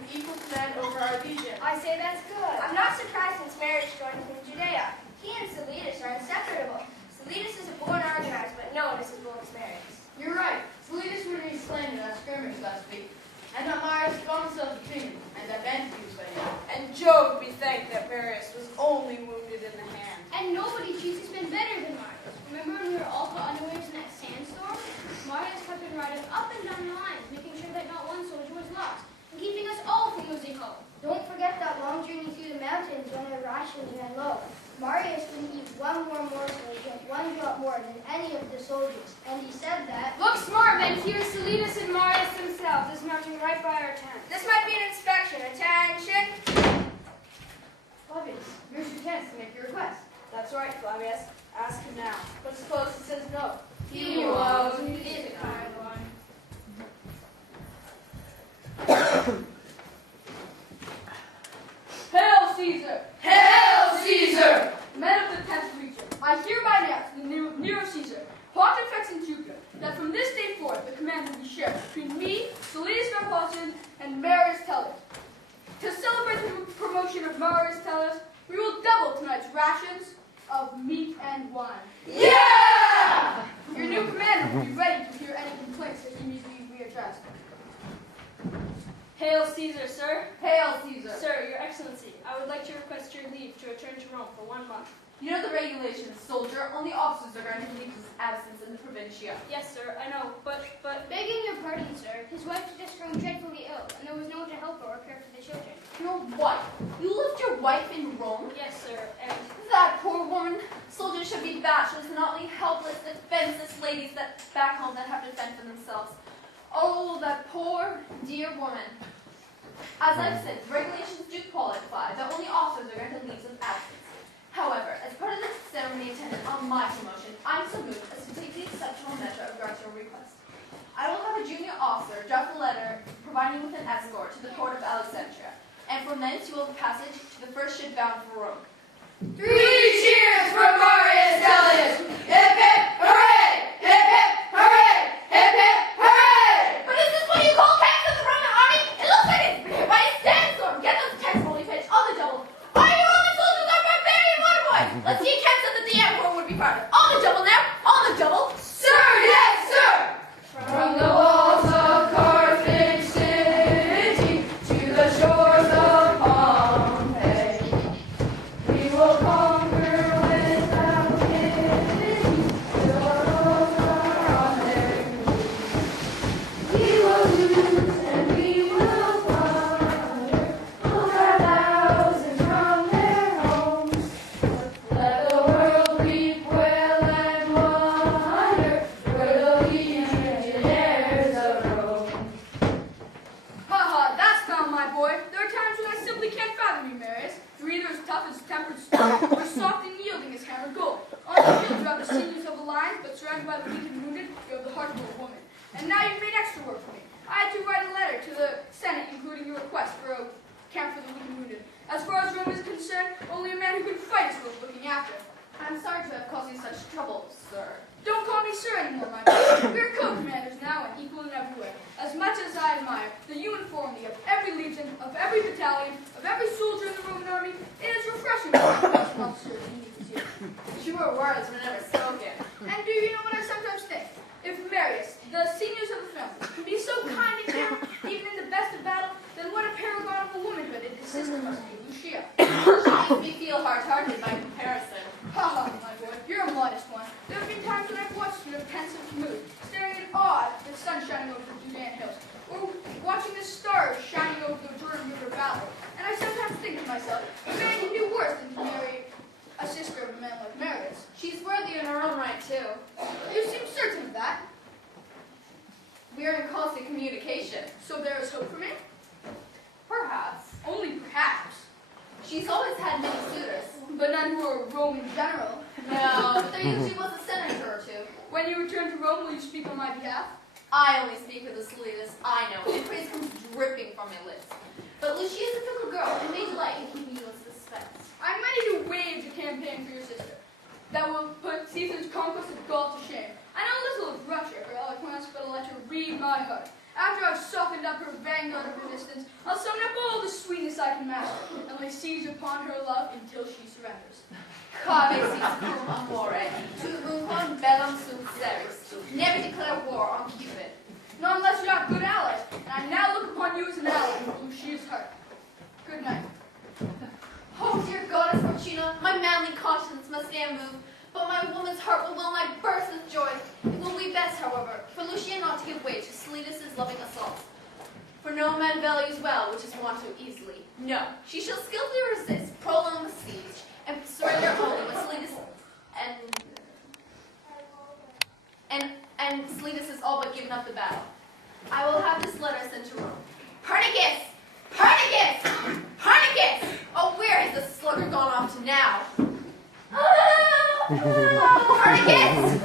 an equal command over our legion. I say that's good. I'm not surprised since Marius joined us in Judea. He and Salidas are inseparable. Salidas is a born organizer, but no one is as bold as Marius. You're right. Salidas would be slain in that skirmish last week. And Amore found himself between him and that bandit he was fighting. And Jove be thanked that Marius was only wounded in the hand. And nobody cheats has been better than Marius. Remember when we were all put unawares in that sandstorm? Marius kept on riding up and down the lines, making sure that not one soldier was lost, and keeping us all from losing hope. Don't forget that long journey through the mountains when our rations ran low. Marius wouldn't eat one more morsel or drink one drop more than any of the soldiers, and he said that... Look smart, men. Here's Salidas and Marius themselves, dismounting right by our tent. This might be an inspection. Attention! Flavius, here's your chance to make your request. That's right, Flavius. Ask him now. But suppose he says no. He won't. He is a kind one. Hail Caesar! Hail Caesar! Men of the 10th region, I hereby announce to the Nero Caesar, Pontifex and Jupiter, that from this day forth the command will be shared between me, Salidas Napoleon, and Marius Tellus. To celebrate the promotion of Marius Tellus, we will double tonight's rations of meat and wine. Yeah! Your new commander will be ready to hear any complaints that you need to be readdressed. Hail Caesar, sir. Hail Caesar! Sir, your excellency, I would like to request your leave to return to Rome for 1 month. You know the regulations, soldier. Only officers are granted leave of absence in the provincia. Yes, sir, I know, but... Begging your pardon, sir, his wife had just grown dreadfully ill, and there was no one to help her or care for the children. Your wife? You left your wife in Rome? Yes, sir, and... That poor woman. Soldiers should be bachelors, not only helpless, defenseless ladies that back home that have to fend for themselves. Oh, that poor, dear woman. As I've said, regulations do qualify that only officers are granted leaves of absence. However, as part of the ceremony attendant on my promotion, I'm so moved as to take the exceptional measure of granting your request. I will have a junior officer draft a letter providing with an escort to the port of Alexandria, and from thence you will have passage to the first ship bound for Rome. 3 cheers for Marius Tellus! Hip hip hooray! Hip hip hooray! Hip hip hooray! But is this what you call tanks of the Roman army? It looks like it's been hit by a sandstorm. Get those tanks fully pitched on the double. All you Roman soldiers are barbarian water boys. Let's see tanks that the emperor would be proud of. On the double now. On the double. Sir, yes, sir! From the walls of Carthage city to the shores of Pompeii, we will conquer without pity till our foes are on their knees. We will lose and we will plunder, pull our thousands from their homes. Let the world reap well and wonder, where the legionaries of Rome. Ha, that's not my boy. There are times when I simply can't fathom you, Marius. You're either as tough as tempered stone, or soft and yielding as hammered gold. On the field, you have the sinews of a lion, but surrounded by the weak and wounded, you have the heart of a woman. And now you've made extra work for me. I had to write a letter to the Senate, including your request for a camp for the weak and wounded. As far as Rome is concerned, only a man who can fight is worth looking after. I'm sorry to have caused you such trouble, sir. Don't call me sir anymore, my boy. We're co-commanders now and equal in every way. As much as I admire the uniformity of every legion, of every battalion, of every soldier in the Roman army, it is refreshing to have an officer as unique as you. Truer words were never spoken. And do you know what I sometimes think? If Marius, the seniors of the family, can be so kind and gentle, even in the best of battle, then what a paragon of a womanhood his sister must be, Lucia. She makes me feel hard-hearted by comparison. Ha ha, my boy, you're a modest one. There have been times when I've watched you in a pensive mood, staring in awe at the sun shining over the Judean hills, or watching the stars shining over the Jordan River Valley. And I sometimes think to myself, a man can do worse than to marry a sister of a man like Marius. She's worthy in her own right, too. You seem certain of that. We are in constant communication. So there is hope for me? Perhaps. Only perhaps. She's always had many suitors. But none who are Roman general. No, but there usually was a senator or two. When you return to Rome, will you speak on my behalf? I only speak with the Salidas I know, and praise comes dripping from my lips. But Lucia is a fickle girl, and may delight in keeping you in suspense. I'm ready to wage a campaign for your sister that will put Caesar's conquest of Gaul to shame. I know little of Russia or eloquence, but I'll let her read my heart. After I've softened up her vanguard of resistance, I'll summon up all the sweetness I can master, and lay siege upon her love until she surrenders. Cave cum amore, tu unquam bellum sum seris. Never declare war on Cupid. Not unless you have good allies, and I now look upon you as an ally who she is hurt. Good night. Oh, dear goddess Fortuna, my manly conscience must stand moved, but my woman's heart will well nigh burst with joy. It will be best, however, for Lucia not to give way to Silius's loving assaults. For no man values well which is won too easily. No, she shall skillfully resist, prolong the siege, and surrender only when Silius and Silius is all but given up the battle. I will have this letter sent to Rome. Pernicus! Pernicus! Pernicus! Oh, where has the sluggard gone off to now? Pernicus!